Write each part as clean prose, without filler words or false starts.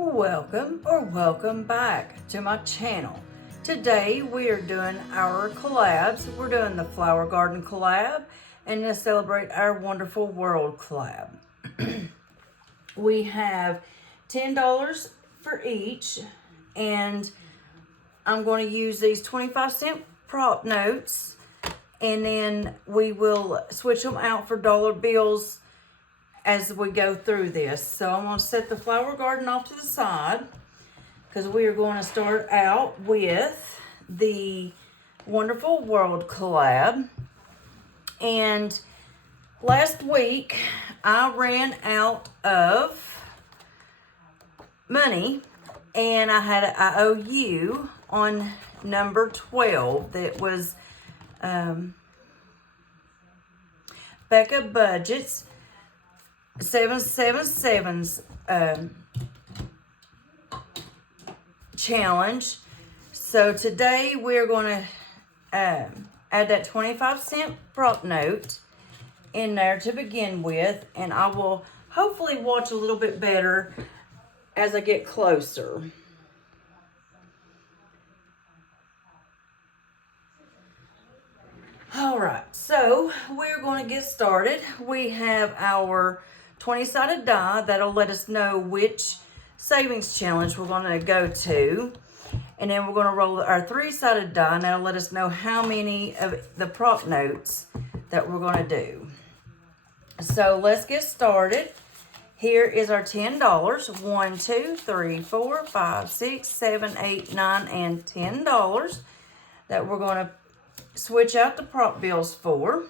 Welcome back to my channel. Today we are doing our collabs. We're doing the flower garden collab and to celebrate our wonderful world collab. We have $10 for each, and I'm going to use these 25-cent prop notes, and then we will switch them out for dollar bills as we go through this. So I'm going to set the flower garden off to the side because we are going to start out with the wonderful world collab. And last week I ran out of money and I had an IOU on number 12 that was Becca Budget's 777's challenge. So today we're going to add that 25-cent prop note in there to begin with, and I will hopefully watch a little bit better as I get closer. All right, so we're going to get started. We have our 20-sided die that'll let us know which savings challenge we're going to go to. And then we're going to roll our 3-sided die, and that'll let us know how many of the prop notes that we're going to do. So let's get started. Here is our $10. 1, 2, 3, 4, 5, 6, 7, 8, 9, and $10 that we're going to switch out the prop bills for.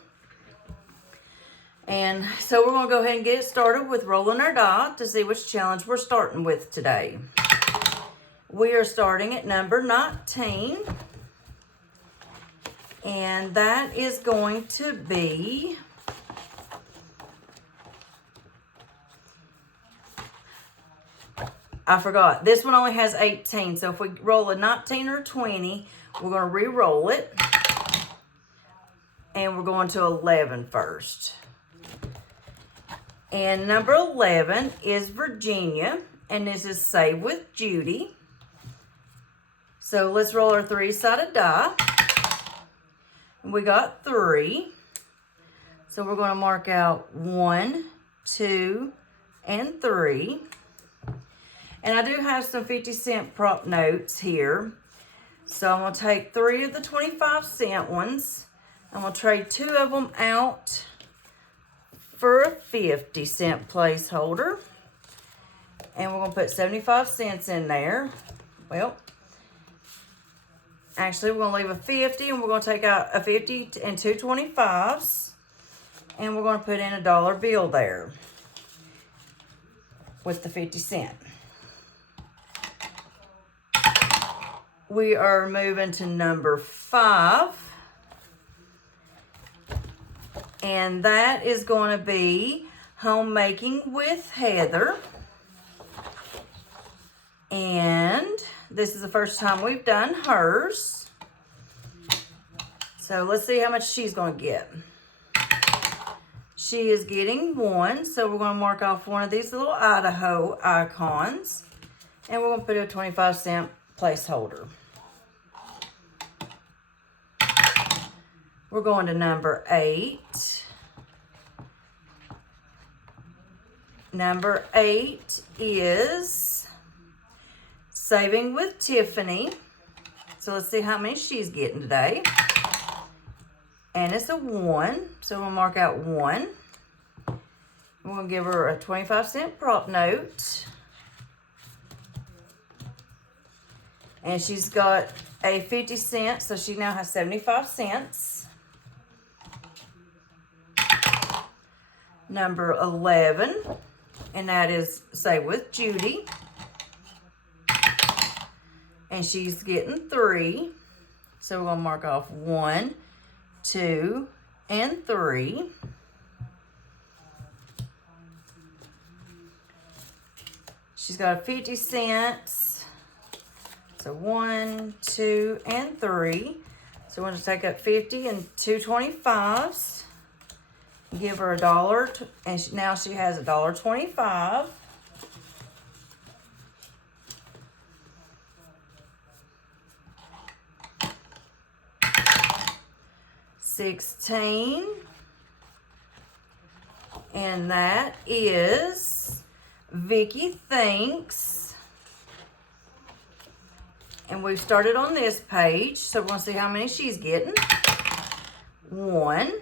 And so we're going to go ahead and get started with rolling our die to see which challenge we're starting with today. We are starting at number 19. And that is going to be I forgot. This one only has 18. So if we roll a 19 or 20, we're going to re-roll it. And we're going to 11 first. And number 11 is Virginia, and this is Save with Judy. So let's roll our 3-sided die. And we got 3. So we're going to mark out 1, 2, and 3. And I do have some 50-cent prop notes here. So I'm going to take 3 of the 25-cent ones. I'm going to trade 2 of them out for a 50-cent placeholder. And we're going to put 75 cents in there. Well, actually, we're going to leave a 50, and we're going to take out a 50 and 2 25s. And we're going to put in a dollar bill there with the 50 cent. We are moving to number 5. And that is going to be Homemaking with Heather. And this is the first time we've done hers. So let's see how much she's going to get. She is getting 1. So we're going to mark off one of these little Idaho icons. And we're going to put a 25-cent placeholder. We're going to number 8. Number 8 is Saving with Tiffany. So let's see how many she's getting today. And it's a 1. So we'll mark out 1. We're going to give her a 25-cent prop note. And she's got a 50 cent, so she now has 75 cents. Number 11, and that is Save with Judy. And she's getting 3. So we're going to mark off 1, 2, and 3. She's got 50 cents. So 1, 2, and 3. So we're going to take up 50 and 2 25s. Give her $1, and now she has $1.25. 16. And that is Vicky Thinks. And we've started on this page, so we're going to see how many she's getting. 1.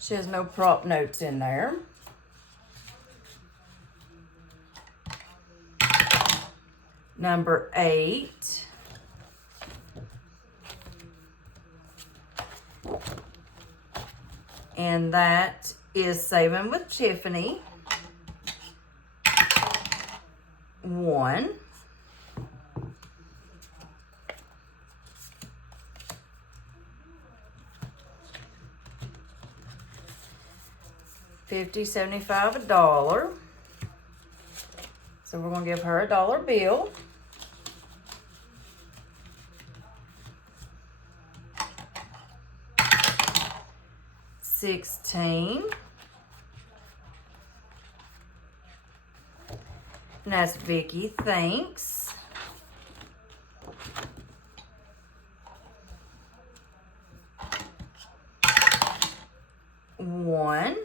She has no prop notes in there. Number 8. And that is Saving with Tiffany. 1. $50, $75, $1. So we're going to give her a dollar bill. 16. And that's Vicky Thinks. 1.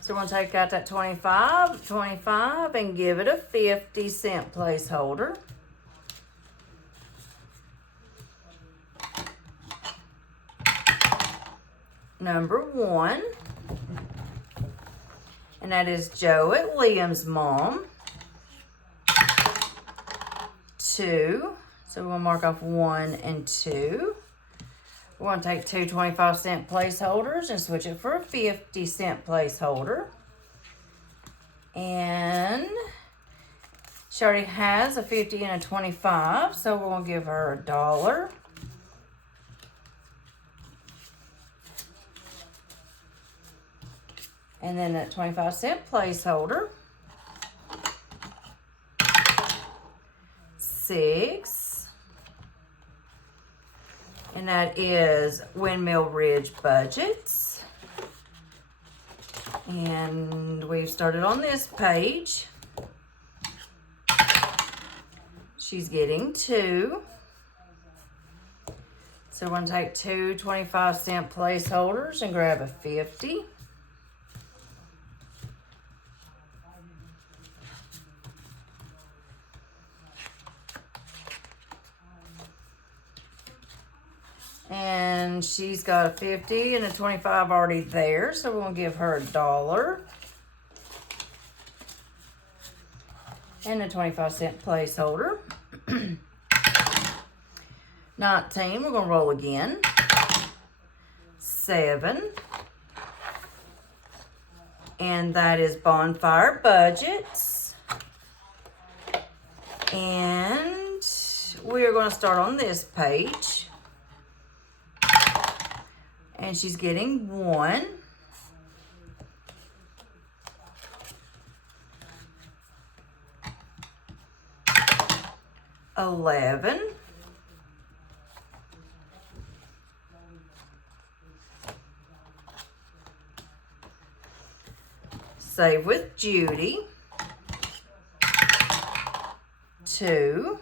So we're going to take out that 25 and give it a 50-cent placeholder. Number 1. And that is Joe at Liam's mom. 2. So we'll mark off 1 and 2. We're going to take 2 25-cent placeholders and switch it for a 50-cent placeholder. And she already has a 50 and a 25, so we're going to give her a dollar. And then that 25-cent placeholder. 6. And that is Windmill Ridge Budgets. And we've started on this page. She's getting 2. So we're going to take 2 25-cent placeholders and grab a 50. And she's got a 50 and a 25 already there, so we're going to give her a dollar. And a 25-cent placeholder. 19, we're going to roll again. 7. And that is Bonfire Budgets. And we are going to start on this page. And she's getting 1. 11. 'Save with Judy. 2.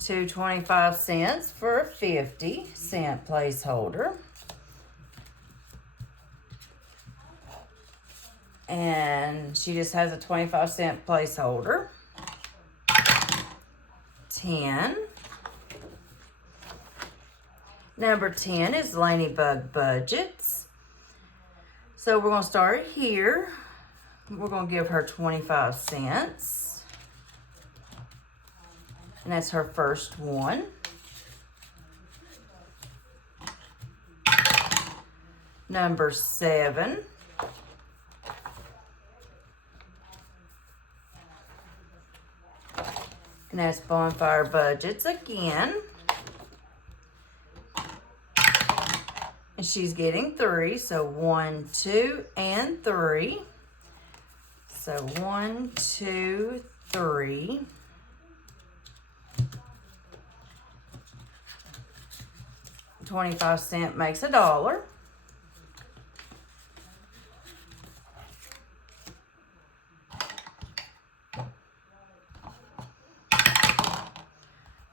2 25-cents for a 50-cent placeholder. And she just has a 25-cent placeholder. 10. Number 10 is Lanybug Budgets. So we're going to start here. We're going to give her 25 cents. And that's her first one. Number 7. And that's Bonfire Budgets again. And she's getting 3, so 1, 2, and 3. So 1, 2, 3. 25 cents makes $1.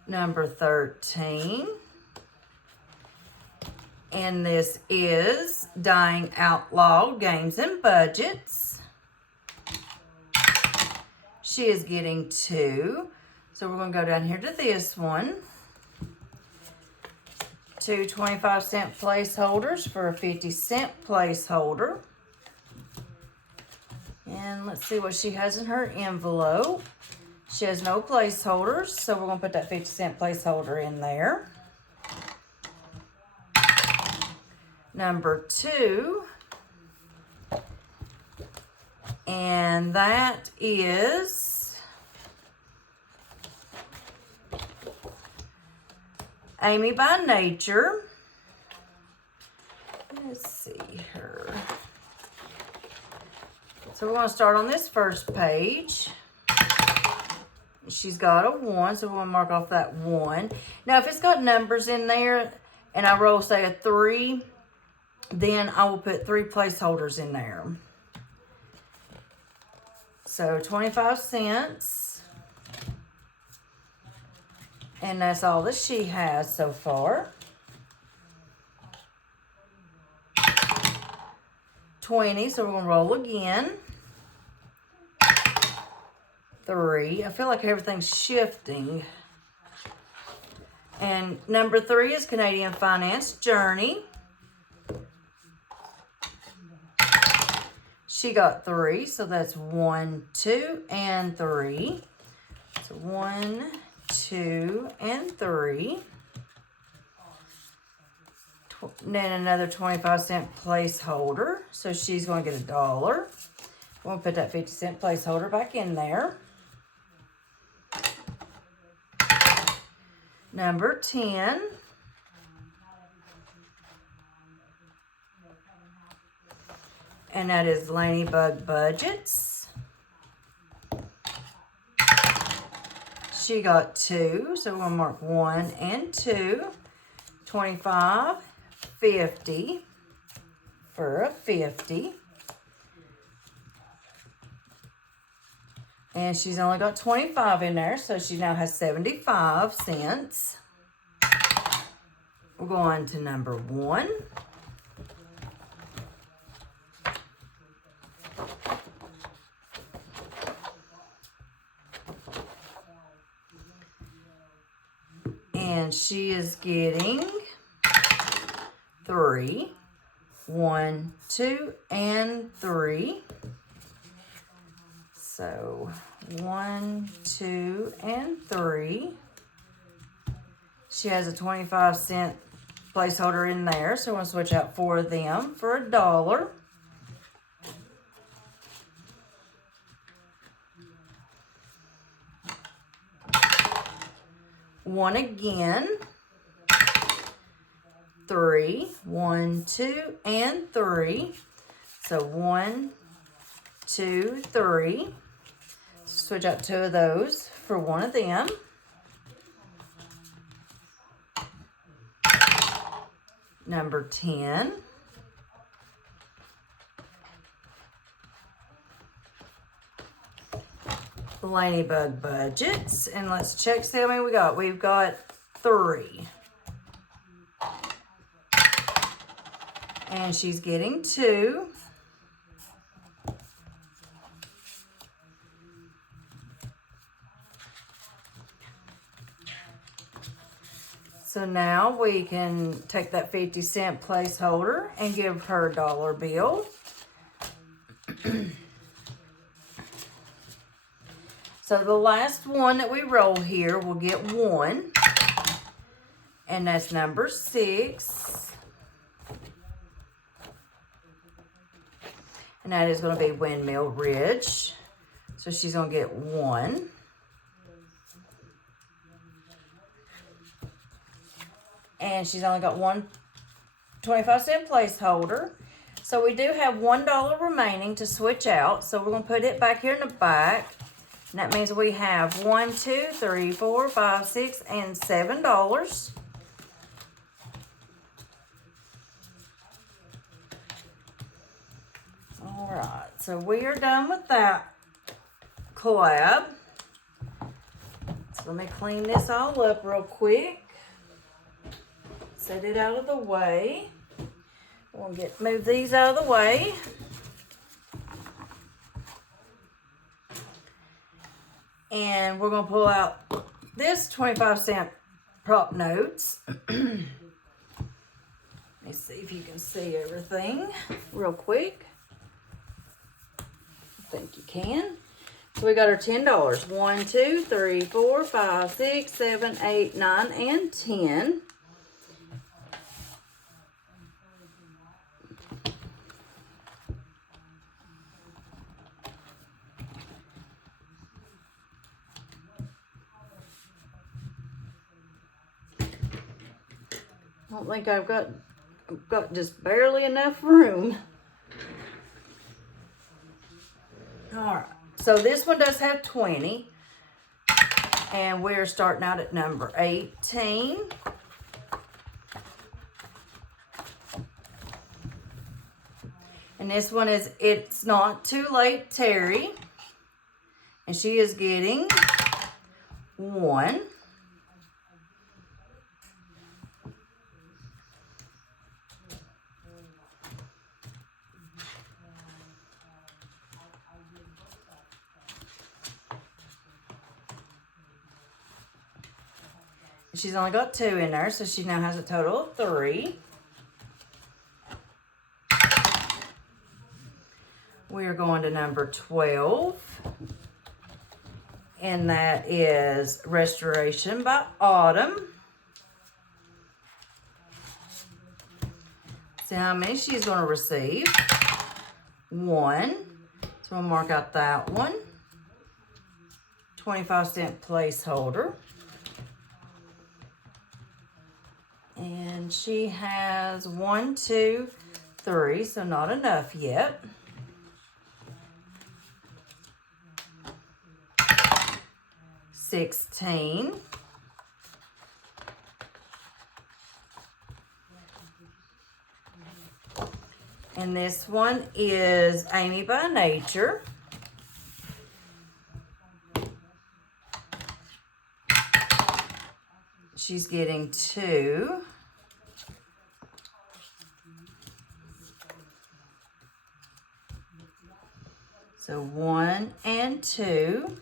Number 13. And this is Dying Outlaw Games and Budgets. She is getting 2. So we're going to go down here to this one. 2 25-cent placeholders for a 50-cent placeholder. And let's see what she has in her envelope. She has no placeholders, so we're going to put that 50-cent placeholder in there. Number 2. And that is Amy by Nature. Let's see her. So we're going to start on this first page. She's got a 1, so we're going to mark off that 1. Now, if it's got numbers in there and I roll, say, a 3, then I will put 3 placeholders in there. So 25 cents. And that's all that she has so far. 20, so we're going to roll again. 3. I feel like everything's shifting. And number 3 is Canadian Finance Journey. She got 3, so that's 1, 2, and 3. So 1, 2, and 3. Then another 25-cent placeholder. So she's going to get $1. We'll put that 50-cent placeholder back in there. Number 10. And that is Ladybug Budgets. She got 2, so we'll mark 1 and 2. 25, 50 for a 50. And she's only got 25 in there, so she now has 75 cents. We'll go on to number 1. And she is getting 3. 1, 2, and 3. So 1, 2, and 3. She has a 25-cent placeholder in there, so we're going to switch out 4 of them for $1. One again. 3. 1, 2, and 3. So 1, 2, 3. Switch out 2 of those for 1 of them. Number 10. Ladybug Budgets. And let's check, see how many we got. We've got 3. And she's getting 2. So now we can take that 50-cent placeholder and give her a $1 bill. So the last one that we roll here will get 1. And that's number 6. And that is going to be Windmill Ridge. So she's going to get 1. And she's only got one 25-cent placeholder. So we do have $1 remaining to switch out. So we're going to put it back here in the back. And that means we have 1, 2, 3, 4, 5, 6, and $7. right, so we are done with that collab. So let me clean this all up real quick. Set it out of the way. We'll move these out of the way. And we're gonna pull out this 25-cent prop notes. Let me see if you can see everything real quick. I think you can. So we got our $10. 1, 2, 3, 4, 5, 6, 7, 8, 9, and 10. I don't think I've got just barely enough room. All right, so this one does have 20, and we're starting out at number 18. And this one is It's Not Too Late, Terry. And she is getting 1. She's only got 2 in there, so she now has a total of 3. We are going to number 12. And that is Restoration by Autumn. See how many she's going to receive. 1. So we'll mark out that one. 25-cent placeholder. And she has 1, 2, 3, so not enough yet. $16. And this one is Amy by Nature. She's getting 2. So 1 and 2.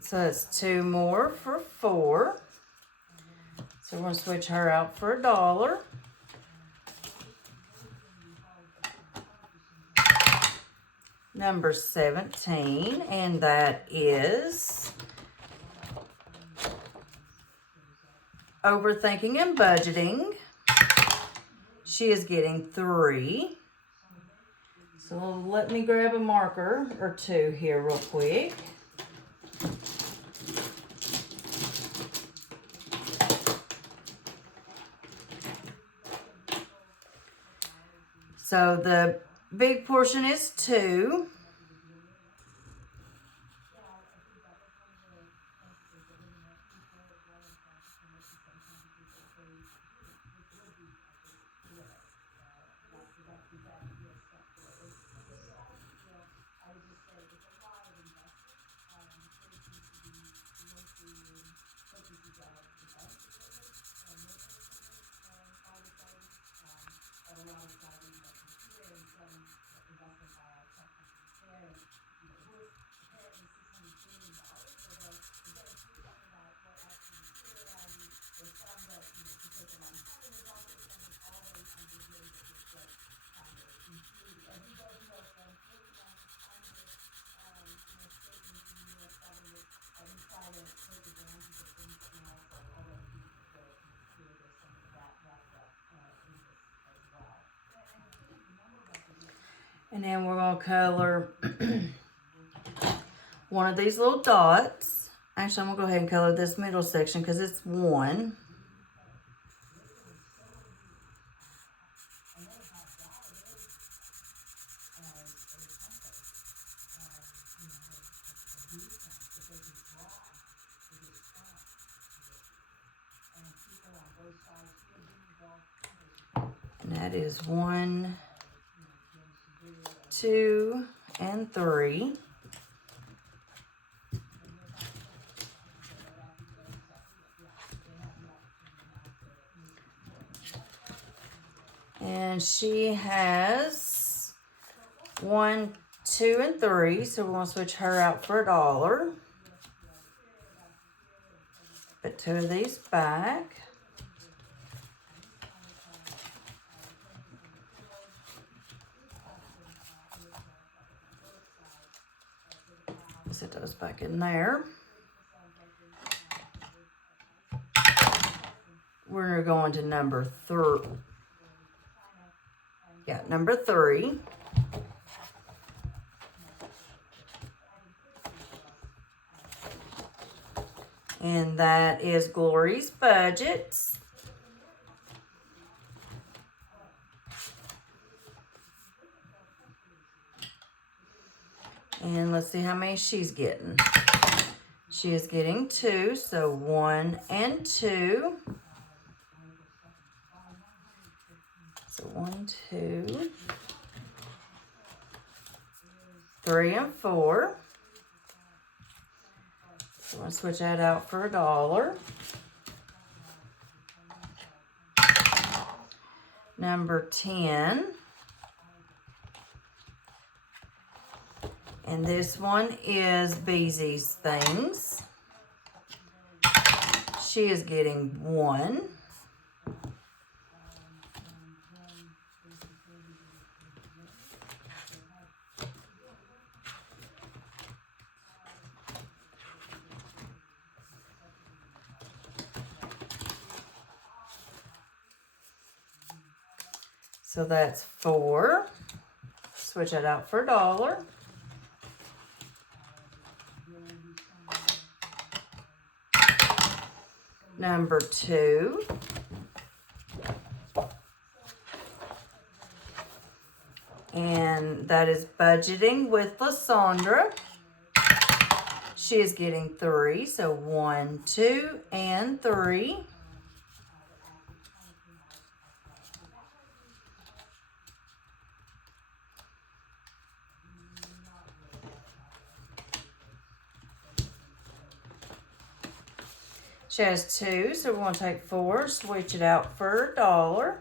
So that's 2 more for 4. So we're going to switch her out for $1. Number 17, and that is Overthinking and Budgeting. She is getting 3. So let me grab a marker or 2 here real quick. So the big portion is 2. And then we're going to color one of these little dots. Actually, I'm going to go ahead and color this middle section because it's 1. And that is 1, 2, and 3. And she has 1, 2, and 3. So we're going to switch her out for $1. Put 2 of these back. Set those back in there. We're going to number 3. Yeah, number 3. And that is Glory's Budgets. And let's see how many she's getting. She is getting 2, so 1 and 2. So 1, 2, 3, and 4. So I'm going to switch that out for $1. Number 10. And this one is Beezy's Things. She is getting 1. So that's 4. Switch that out for $1. Number 2. And that is Budgeting with Lysandra. She is getting 3, so 1, 2, and 3. She has 2, so we're going to take 4, switch it out for $1.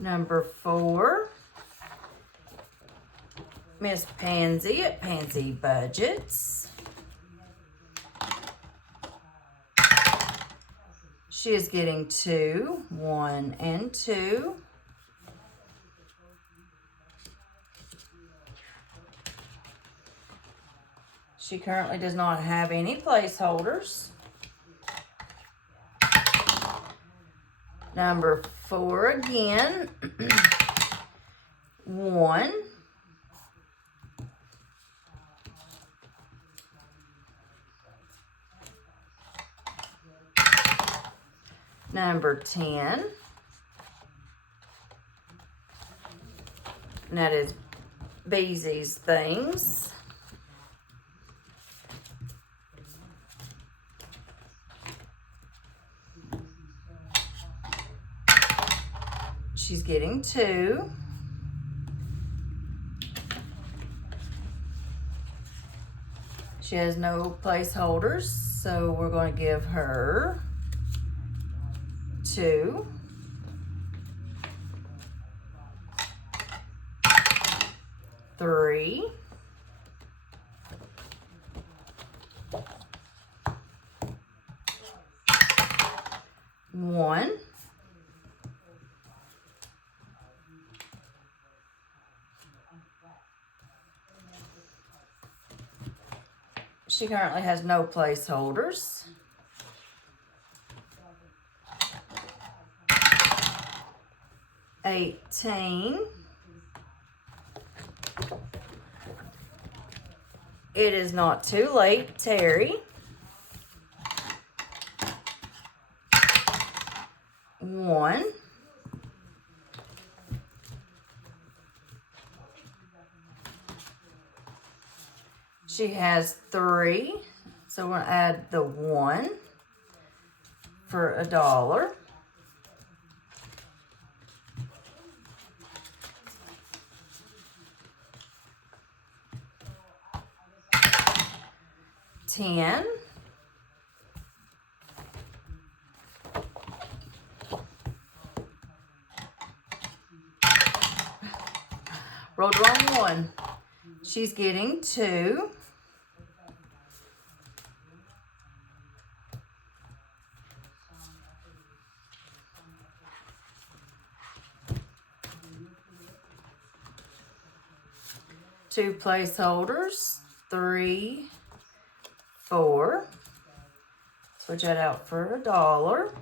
Number 4, Miss Pansy at Pansy Budgets. She is getting 2, 1, and 2. She currently does not have any placeholders. Number 4 again, 1. Number 10. And that is Beezy's Things. She's getting 2. She has no placeholders, so we're going to give her 2. 3. 1. She currently has no placeholders. 18. It is not too late, Terry. 1. She has 3, so we're gonna add the 1 for $1. $10. Rolled the wrong one. She's getting 2. Two placeholders, 3, 4. Switch that out for $1.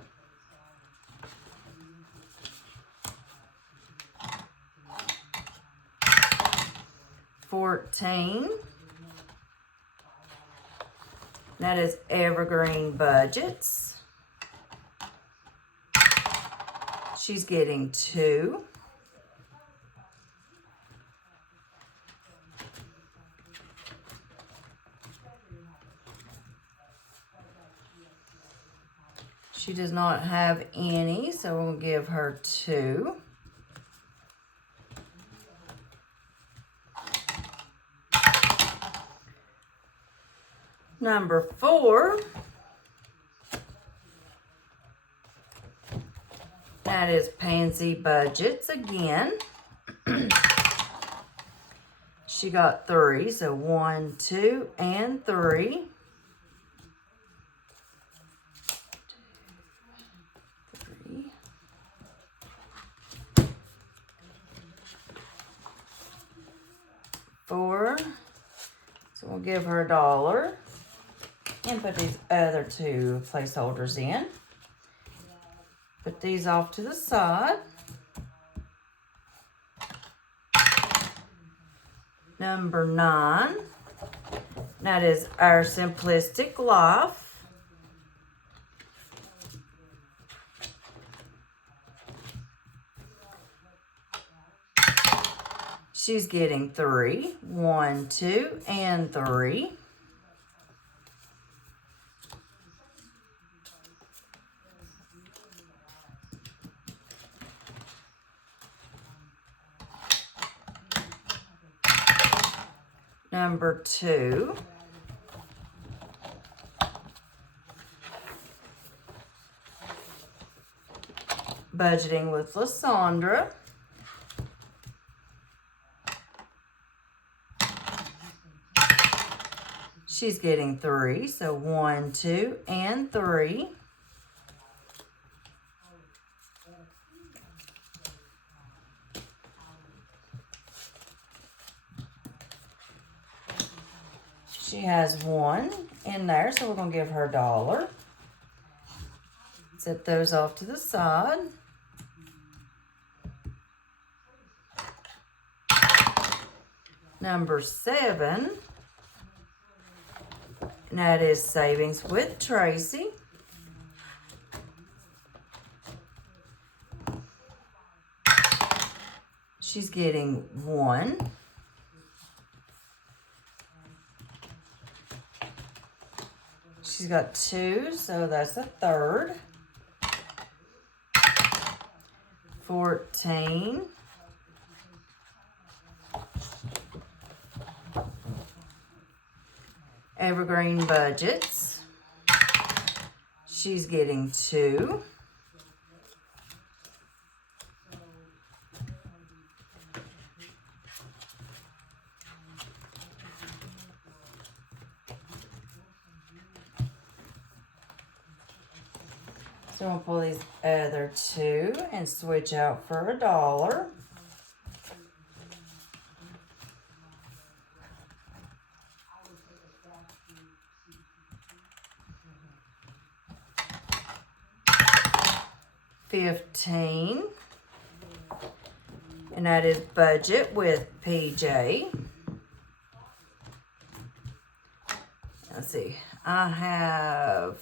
$14. That is evergreen budgets. She's getting 2. She does not have any, so we'll give her 2. Number 4, that is Pansy Budgets again. She got 3, so 1, 2, and 3. 3. 4. So we'll give her $1. And put these other 2 placeholders in. Put these off to the side. Number 9. That is Our Simplistic Life. She's getting 3. 1, 2, and 3. Number 2. Budgeting with Lysandra. She's getting 3, so 1, 2, and 3. She has 1 in there, so we're going to give her $1. Set those off to the side. Number 7, and that is Savings with Tracy. She's getting 1. She's got 2, so that's a third. 14. Evergreen Budgets. She's getting 2. So we'll pull these other 2 and switch out for $1. $15, and that is Budget with PJ. Let's see, I have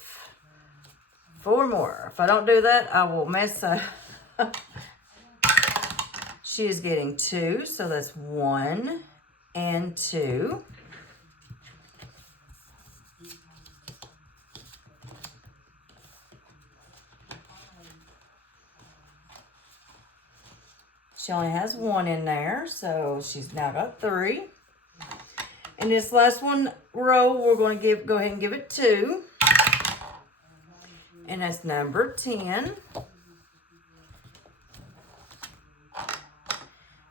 4 more. If I don't do that, I will mess up. She is getting 2, so that's 1 and 2. She only has 1 in there, so she's now got 3. And this last one row, we're going to go ahead and give it 2. And that's number 10.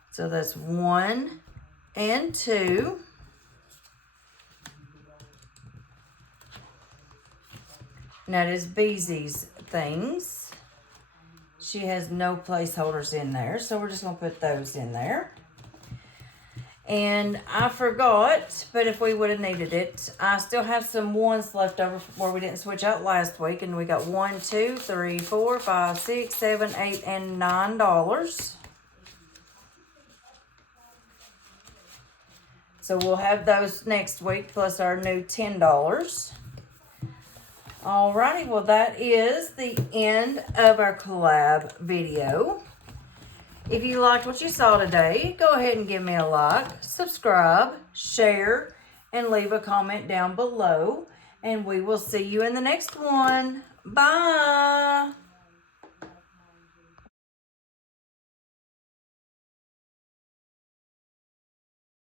So that's 1 and 2. And that is Beezy's things. She has no placeholders in there, so we're just going to put those in there. And I forgot, but if we would have needed it, I still have some 1s left over where we didn't switch out last week. And we got 1, 2, 3, 4, 5, 6, 7, 8, and $9. So we'll have those next week plus our new $10. Alrighty, well that is the end of our collab video. If you liked what you saw today, go ahead and give me a like, subscribe, share, and leave a comment down below. And we will see you in the next one. Bye!